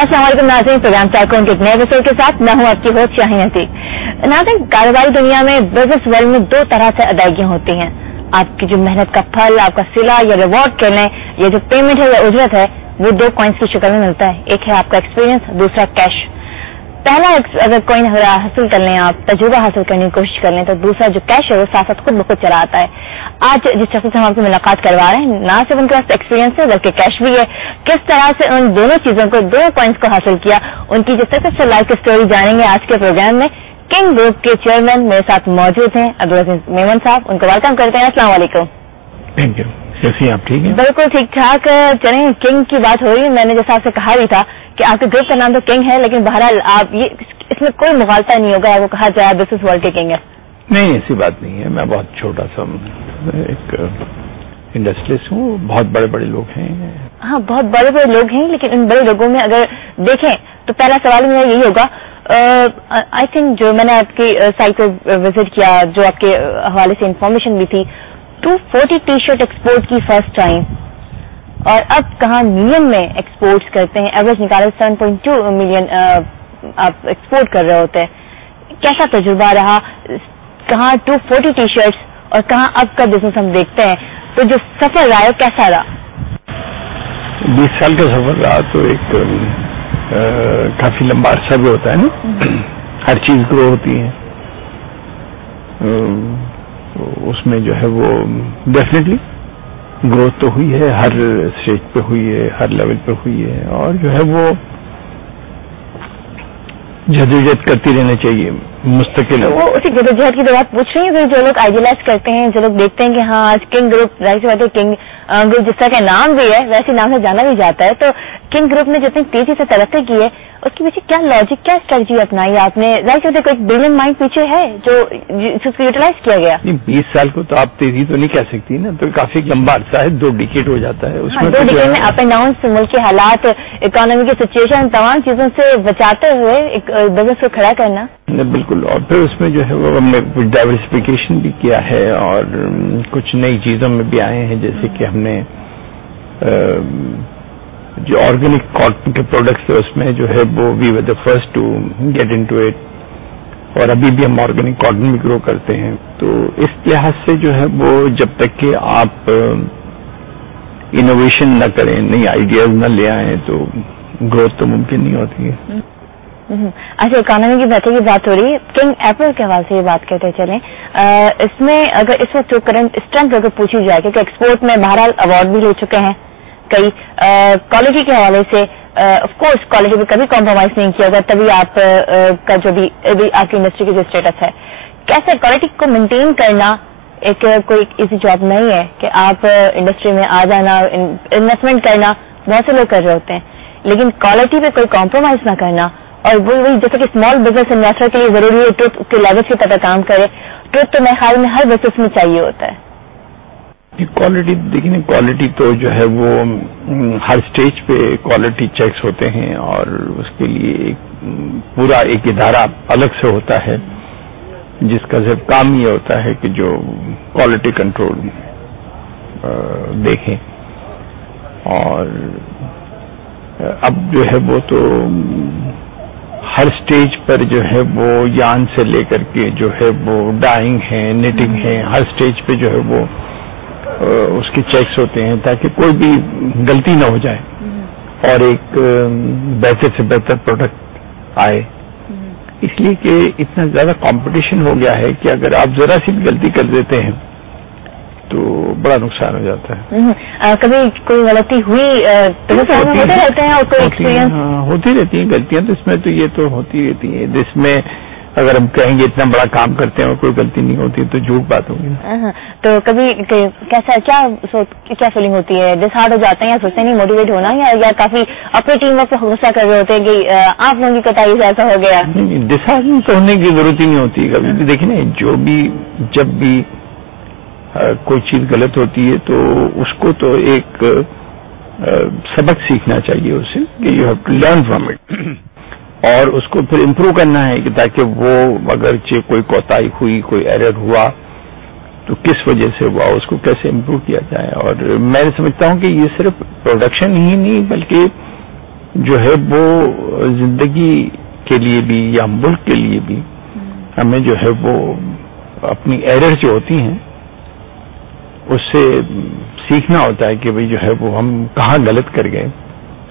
अस्सलाम वालेकुम नाज़रीन, प्रोग्राम टाइकून के एक नए एपिसोड के साथ मैं हूं आपकी होस्ट शाहीन अतीक। नाज़रीन, कारोबारी दुनिया में बिजनेस वर्ल्ड में दो तरह से अदायगियां होती हैं। आपकी जो मेहनत का फल, आपका सिला या रिवॉर्ड कह लें, या जो पेमेंट है या उजरत है, वो दो कॉइन्स की शक्ल में मिलता है। एक है आपका एक्सपीरियंस, दूसरा कैश। पहला अगर कॉइन हासिल कर लें, आप तजुर्बा हासिल करने की कोशिश कर लें, तो दूसरा जो कैश है वो साथ साथ खुद ब खुद चला आता है। आज जिस शख्स से हम आपकी मुलाकात करवा रहे हैं, ना सिर्फ उनके पास एक्सपीरियंस है बल्कि कैश भी है। किस तरह से उन दोनों चीजों को, दोनों कॉइन्स को हासिल किया, उनकी जो सक्सेसफुल लाइफ की स्टोरी जानेंगे आज के प्रोग्राम में। किंग ग्रुप के चेयरमैन मेरे साथ मौजूद हैं, अब्दुल अजीज मेमन साहब। उनको वेलकम करते हैं। अस्सलाम वालेकुम। Thank you. कैसी आप? ठीक है, बिल्कुल ठीक ठाक। चलें, किंग की बात हो रही है। मैंने जैसा आपसे कहा भी था कि आपके ग्रुप का नाम तो किंग है, लेकिन बहरहाल आप ये इसमें कोई मुगालता नहीं होगा आपको कहा जाए दिस इज वर्ल्ड के किंग है। नहीं, ऐसी बात नहीं है। मैं बहुत छोटा सा एक इंडस्ट्रियस्ट हूँ। बहुत बड़े बड़े लोग हैं। हाँ, बहुत बड़े बड़े लोग हैं, लेकिन इन बड़े लोगों में अगर देखें तो पहला सवाल मेरा यही होगा, आई थिंक जो मैंने आपकी साइट पर विजिट किया, जो आपके हवाले से इंफॉर्मेशन भी थी, 240 टी शर्ट एक्सपोर्ट की फर्स्ट टाइम, और अब कहाँ मिलियन में एक्सपोर्ट्स करते हैं। एवरेज निकाले 7.2 मिलियन आप एक्सपोर्ट कर रहे होते हैं। कैसा तजुर्बा रहा? कहाँ 240 टी शर्ट्स और कहाँ अब का बिजनेस हम देखते हैं, तो जो सफर रहा है कैसा रहा? 20 साल का सफर रहा तो एक काफी लंबा अरसा भी होता है ना। हर चीज ग्रो होती है, उसमें जो है वो डेफिनेटली ग्रोथ तो हुई है, हर स्टेज पे हुई है, हर लेवल पे हुई है, और जो है वो जदोजहद करती रहना चाहिए मुस्तकिल। वो उसी जदोजहद की तो बात पूछ रही है। जो लोग आइडियलाइज करते हैं, जो लोग देखते हैं कि हाँ आज किंग ग्रुप, जाहिर सी बात है किंग ग्रुप जिस तरह का नाम भी है वैसे नाम से जाना भी जाता है, तो किंग ग्रुप ने जितनी तेजी से तरक्की की है उसके पीछे क्या लॉजिक, क्या स्ट्रेटजी अपनाई आपने? जाहिर सी बात है कोई ब्रिलियंट माइंड पीछे है जो जिसको यूटिलाइज किया गया। 20 साल को तो आप तेजी तो नहीं कह सकती ना, तो काफी लंबा अरसा है, 2 डिकेड हो जाता है उसमें। 2 डिकेड में अप एंड डाउन, मुल्क के हालात, इकोनॉमी की सिचुएशन, तमाम चीजों से बचाते हुए एक बिजनेस को खड़ा करना। बिल्कुल। और फिर उसमें जो है वो हमने कुछ डाइवर्सिफिकेशन भी किया है और कुछ नई चीजों में भी आए हैं, जैसे कि हमने जो ऑर्गेनिक कॉटन के प्रोडक्ट्स थे उसमें जो है वो we were the first to get into it, और अभी भी हम ऑर्गेनिक कॉटन भी ग्रो करते हैं। तो इस लिहाज से जो है वो जब तक कि आप इनोवेशन न करें, नई आइडियाज न ले आए, तो ग्रोथ तो मुमकिन नहीं होती है। अच्छा, इकोनॉमी की बेहतरी की बात हो रही है, किंग एप्पल के हवाले से ये बात करते चलें। इसमें अगर इस वक्त जो करंट स्ट्रेंथ अगर पूछी जाए, क्योंकि एक्सपोर्ट में बहरहाल अवार्ड भी ले चुके हैं कई, क्वालिटी के हवाले से ऑफ कोर्स क्वालिटी में कभी कॉम्प्रोमाइज नहीं किया होगा, तभी आप का जो भी आपकी इंडस्ट्री की जो स्टेटस है, कैसे क्वालिटी को मेंटेन करना एक कोई इजी जॉब नहीं है कि आप इंडस्ट्री में आ जाना, इन्वेस्टमेंट करना बहुत से लोग कर रहे होते हैं, लेकिन क्वालिटी पे कोई कॉम्प्रोमाइज ना करना, और वही जैसे कि स्मॉल बिजनेस इन्वेस्टर के लिए जरूरी है ट्रुथ के लेवल की तरह काम करे। ट्रुथ तो मेरे ख्याल में हर बिजनेस में चाहिए होता है। क्वालिटी देखिए ना, क्वालिटी तो जो है वो हर स्टेज पे क्वालिटी चेक्स होते हैं, और उसके लिए पूरा एक इदारा अलग से होता है जिसका सिर्फ काम ये होता है कि जो क्वालिटी कंट्रोल देखें। और अब जो है वो तो हर स्टेज पर जो है वो यान से लेकर के जो है वो डाइंग है, निटिंग है, हर स्टेज पे जो है वो उसके चेक्स होते हैं ताकि कोई भी गलती ना हो जाए और एक बेहतर से बेहतर प्रोडक्ट आए। इसलिए कि इतना ज्यादा कंपटीशन हो गया है कि अगर आप जरा सी भी गलती कर देते हैं तो बड़ा नुकसान हो जाता है। कभी कोई गलती हुई तो होते रहते हैं, और कोई एक्सपीरियंस होती रहती है गलतियां, तो इसमें तो ये तो होती रहती है। जिसमें अगर हम कहेंगे इतना बड़ा काम करते हैं और कोई गलती नहीं होती तो झूठ बात होगी। तो कभी कैसा क्या फीलिंग होती है? डिसहार्ट हो जाते हैं या सोचते नहीं मोटिवेट होना, या काफी अपनी टीम वर्क पे गुस्सा कर रहे होते हैं कि आप लोगों की कताई से ऐसा हो गया? डिसहार्ट तो होने की जरूरत ही नहीं होती कभी भी। देखिए ना, जब भी कोई चीज गलत होती है तो उसको तो एक सबक सीखना चाहिए उससे, कि you have to learn from it, और उसको फिर इम्प्रूव करना है कि ताकि वो अगर कोई कोताही हुई, कोई एरर हुआ तो किस वजह से हुआ, उसको कैसे इम्प्रूव किया जाए। और मैं समझता हूं कि ये सिर्फ प्रोडक्शन ही नहीं बल्कि جو ہے وہ زندگی کے لیے بھی یا ملک کے لیے بھی ہمیں جو ہے وہ اپنی ایرر جو ہوتی ہیں اس سے سیکھنا ہوتا ہے کہ بھئی جو ہے وہ ہم کہاں غلط کر گئے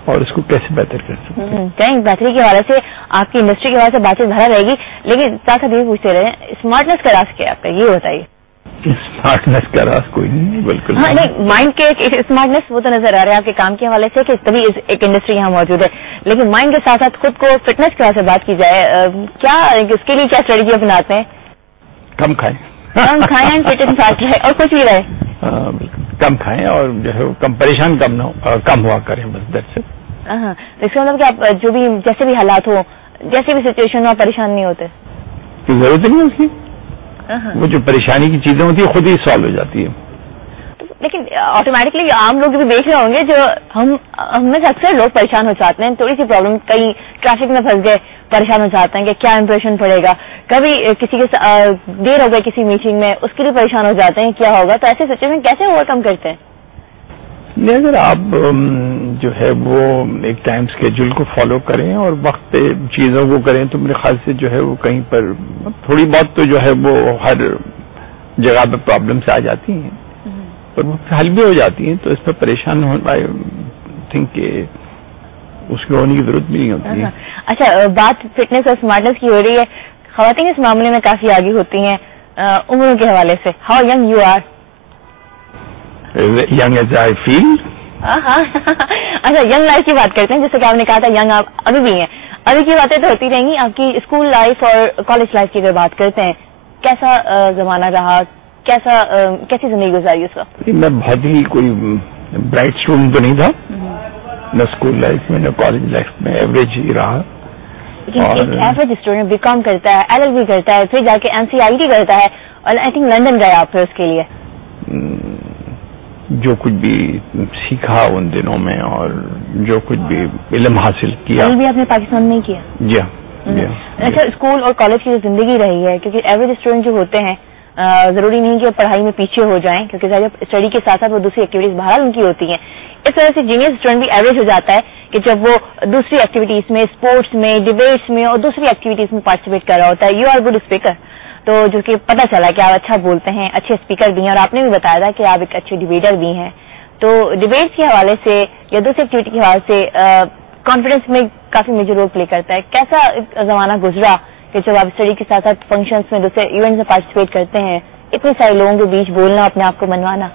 اور اس کو کیسے بہتر کر سکتے ہیں. کہیں بہتری کے حوالے سے آپ کی انڈسٹری کے حوالے سے بات چیت بھرا رہے گی، لیکن ساتھ ساتھ یہ پوچھتے رہے ہیں اسمارٹنیس کا راز کیا آپ کا، یہ بتائیے. اسمارٹنیس کا راز کوئی نہیں ہے بالکل. ہاں نہیں، مائنڈ کے اسمارٹنیس وہ تو نظر آ رہا ہے آپ کے کام کے حوالے سے کہ تبھی ایک انڈسٹری یہاں موجود ہے، لیکن مائنڈ کے ساتھ ساتھ خود کو فٹنس کے حوالے سے بات کی جائے، کیا اس کے لیے کیا اسٹریٹجی اپناتے ہیں؟ کم کھائیں. کم کھائیں، فٹ اینڈ فاسٹ رہے اور کچھ بھی رہے. کم کھائیں اور جو ہے کم پریشان کم ہوا کریں بس در سے. ہاں، تو اس کا مطلب کہ آپ جو بھی جیسے بھی حالات ہو، جیسے بھی سچویشن ہو، پریشان نہیں ہوتے. ضرورت نہیں ہے اس کی. وہ جو پریشانی کی چیزیں ہوتی ہیں خود ہی سالو ہو جاتی ہے. لیکن آٹومیٹکلی عام لوگ بھی دیکھ رہے ہوں گے، جو ہم میں سے اکثر لوگ پریشان ہو جاتے ہیں، تھوڑی سی پرابلم، کہیں ٹریفک میں پھنس گئے پریشان ہو جاتے ہیں کہ کیا امپریشن پڑے گا، کبھی کسی کے دیر ہو گئی کسی میٹنگ میں اس کے لیے پریشان ہو جاتے ہیں کیا ہوگا. تو ایسے سچویشن کیسے اوور کم کرتے ہیں؟ اگر آپ جو ہے وہ ایک ٹائم اسکیڈول کو فالو کریں اور وقت پہ چیزوں کو کریں تو میرے خیال سے جو ہے وہ کہیں پر تھوڑی بہت تو جو ہے وہ ہر جگہ پہ پرابلمس آ جاتی ہیں پر وہ حل بھی ہو جاتی ہیں، تو اس پہ پریشان ہونا آئی تھنک کہ اس کی ہونے کی ضرورت بھی نہیں ہوتی ہے. اچھا، بات فٹنس اور اسمارٹنس کی ہو رہی ہے، خواتین اس معاملے میں کافی آگے ہوتی ہیں عمروں کے حوالے سے. How young you are? Young as I feel. اچھا، ینگ لائف کی بات کرتے ہیں، جیسے کہ آپ نے کہا تھا ینگ آپ ابھی بھی ہیں، ابھی کی باتیں تو ہوتی رہیں گی. آپ کی اسکول لائف اور کالج لائف کی اگر بات کرتے ہیں، کیسا زمانہ رہا، کیسی زندگی گزاری اس وقت؟ میں بہت ہی کوئی برائٹ اسٹوڈنٹ تو نہیں تھا، نہ اسکول لائف میں نہ کالج لائف میں، ایوریج ہی رہا. ایوریج اسٹوڈنٹ BCom کرتا ہے، LLB کرتا ہے، پھر جا کے MCIT کرتا ہے اور آئی تھنک لندن گیا پھر اس کے لیے. جو کچھ بھی سیکھا ان دنوں میں اور جو کچھ بھی علم حاصل کیا. بھی آپ نے پاکستان میں ہی کیا؟ جی. اچھا، اسکول اور کالج کی جو زندگی رہی ہے، کیونکہ ایوریج اسٹوڈنٹ جو ہوتے ہیں ضروری نہیں کہ پڑھائی میں پیچھے ہو جائیں، کیونکہ اسٹڈی کے ساتھ ساتھ وہ دوسری ایکٹیویٹیز بہرحال ان کی ہوتی ہیں. اس وجہ سے جینیئر اسٹوڈنٹ بھی ایوریج ہو جاتا ہے کہ جب وہ دوسری ایکٹیویٹیز میں، اسپورٹس میں، ڈبیٹس میں اور دوسری ایکٹیویٹیز میں پارٹیسپیٹ کر رہا ہوتا ہے. یو آر گڈ اسپیکر، تو جو کہ پتہ چلا کہ آپ اچھا بولتے ہیں، اچھے اسپیکر بھی ہیں، اور آپ نے بھی بتایا تھا کہ آپ ایک اچھے ڈبیٹر بھی ہیں. تو ڈبیٹس کے حوالے سے یا دوسری ایکٹیویٹی کے حوالے سے کانفیڈنس میں کافی میجر رول پلے کرتا ہے. کیسا زمانہ گزرا کہ جب آپ اسٹڈی کے ساتھ ساتھ فنکشنس میں، دوسرے ایونٹس میں پارٹیسپیٹ کرتے ہیں، اتنے سارے لوگوں کے بیچ بولنا، اپنے آپ کو منوانا؟